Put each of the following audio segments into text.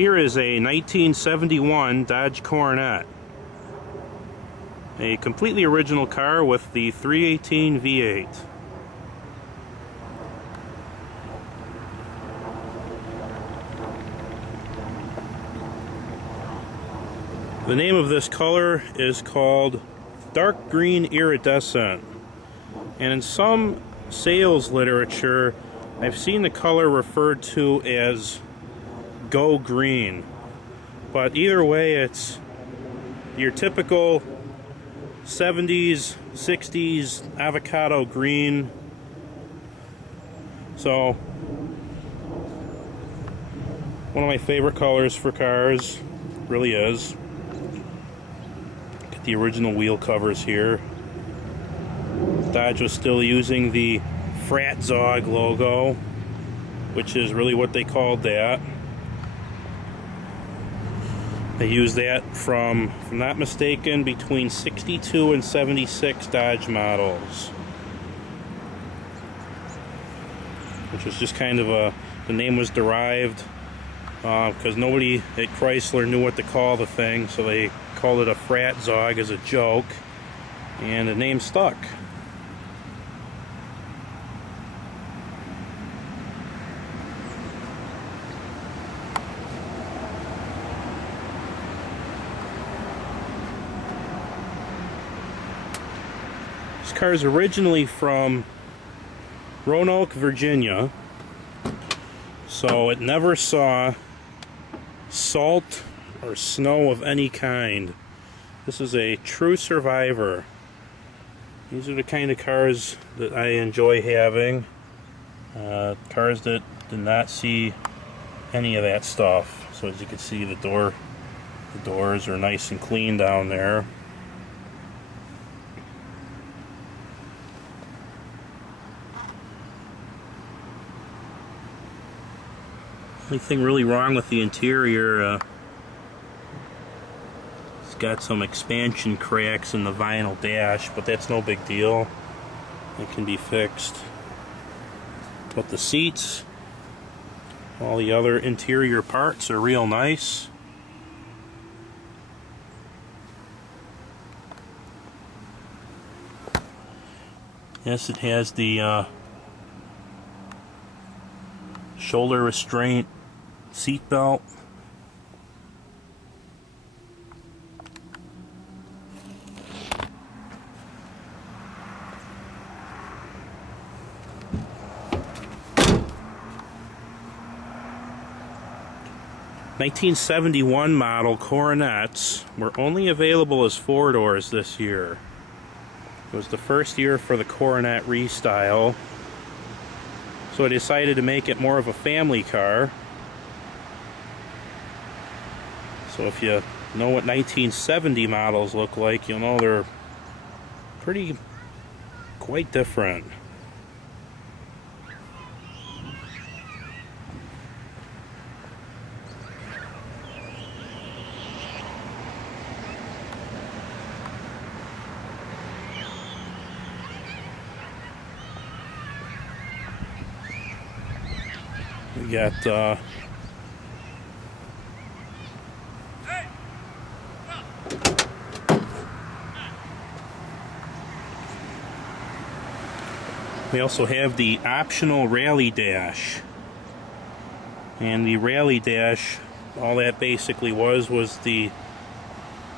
Here is a 1971 Dodge Coronet. A completely original car with the 318 V8. The name of this color is called dark green iridescent. And in some sales literature, I've seen the color referred to as go green. But either way, it's your typical 70s, 60s avocado green. So, one of my favorite colors for cars, really is. Get the original wheel covers here. Dodge was still using the Frat Zog logo, which is really what they called that. They used that from, if I'm not mistaken, between 62 and 76 Dodge models. Which was just kind of the name was derived because nobody at Chrysler knew what to call the thing, so they called it a Frat Zog as a joke, and the name stuck. This car is originally from Roanoke, Virginia, so it never saw salt or snow of any kind. This is a true survivor. These are the kind of cars that I enjoy having. Cars that did not see any of that stuff. So as you can see, the doors are nice and clean down there. Only thing really wrong with the interior, it's got some expansion cracks in the vinyl dash, but that's no big deal. It can be fixed. But the seats, all the other interior parts are real nice. Yes, it has the shoulder restraint seat belt. (1971) model Coronets were only available as 4-doors this year. It was the first year for the Coronet restyle, so I decided to make it more of a family car. So if you know what 1970 models look like, you'll know they're quite different. We got we also have the optional rally dash. And the rally dash, all that basically was the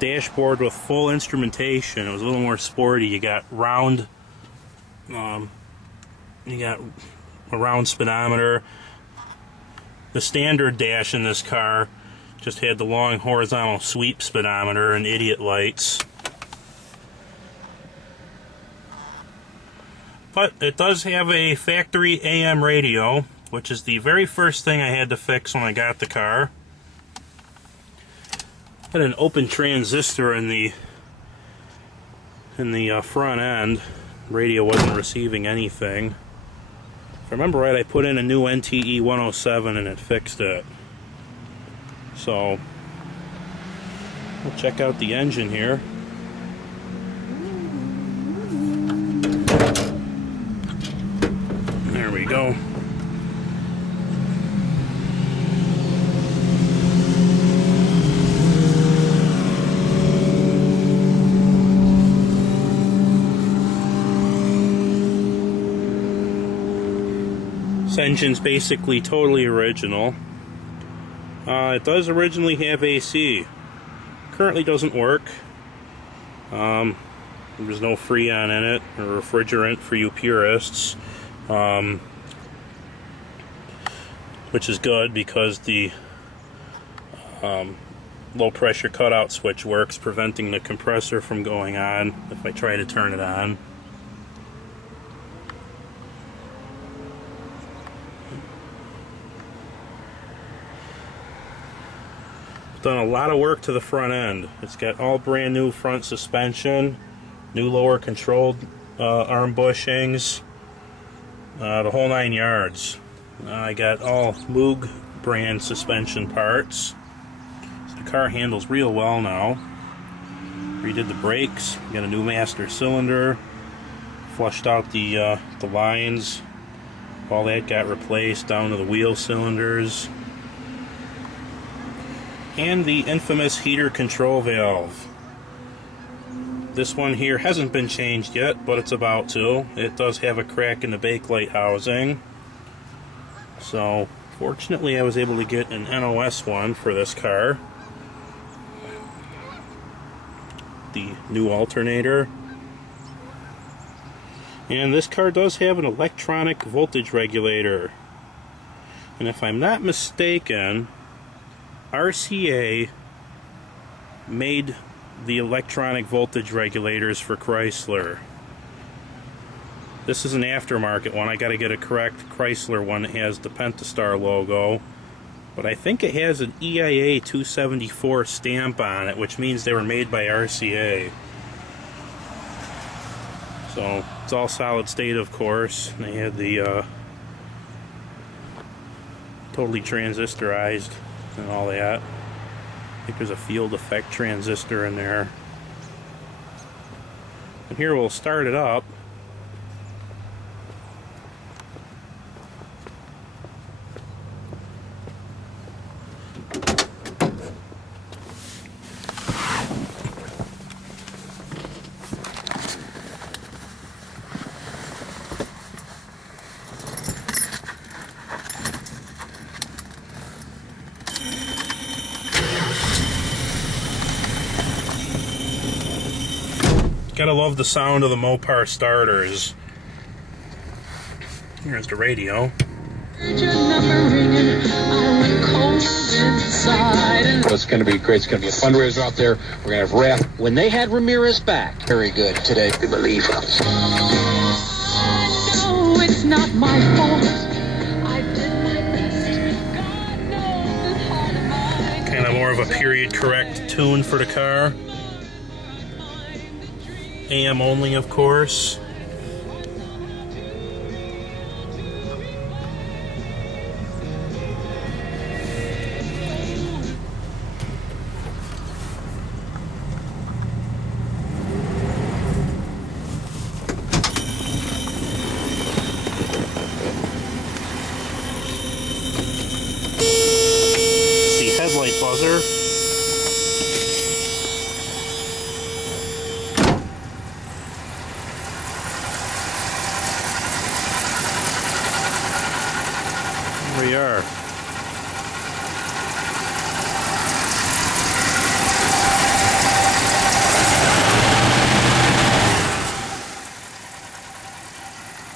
dashboard with full instrumentation. It was a little more sporty. You got round, you got a round speedometer. The standard dash in this car just had the long horizontal sweep speedometer and idiot lights. But it does have a factory AM radio, which is the very first thing I had to fix when I got the car. Had an open transistor in the front end. Radio wasn't receiving anything. If I remember right, I put in a new NTE 107 and it fixed it. So we'll check out the engine here. There we go. This engine's basically totally original. It does originally have AC. Currently doesn't work. There's no Freon in it, or refrigerant for you purists. Which is good because the low pressure cutout switch works, preventing the compressor from going on if I try to turn it on. Done a lot of work to the front end. It's got all brand new front suspension, new lower control arm bushings, the whole 9 yards. I got all Moog brand suspension parts. So the car handles real well now. Redid the brakes, got a new master cylinder, flushed out the lines. All that got replaced down to the wheel cylinders. And the infamous heater control valve. This one here hasn't been changed yet, but it's about to. It does have a crack in the bakelite housing. So, fortunately I was able to get an NOS one for this car. The new alternator. And this car does have an electronic voltage regulator. And if I'm not mistaken, RCA made the electronic voltage regulators for Chrysler. This is an aftermarket one. I got to get a correct Chrysler one that has the Pentastar logo. But I think it has an EIA 274 stamp on it, which means they were made by RCA. So, it's all solid state, of course. They had the totally transistorized and all that. I think there's a field effect transistor in there. And here we'll start it up. Gotta love the sound of the Mopar starters. Here's the radio. It's going to be great. It's going to be a fundraiser out there. We're going to have Raph. When they had Ramirez back, very good today. We believe us. No, it's not my fault. I did my best. God knows this heart of mine. Kind of more of a period correct tune for the car. AM only, of course. See, headlight buzzer. We are.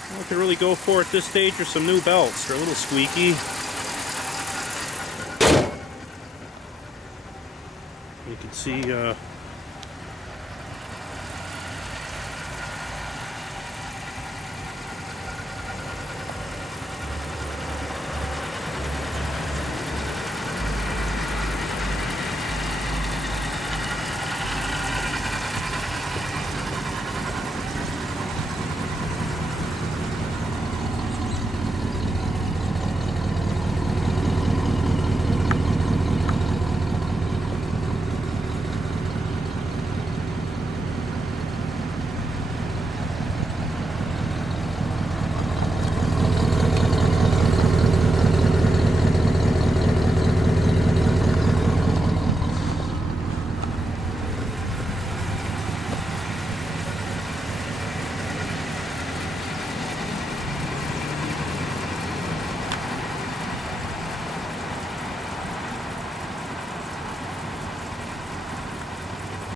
What we can really go for at this stage are some new belts. They're a little squeaky. You can see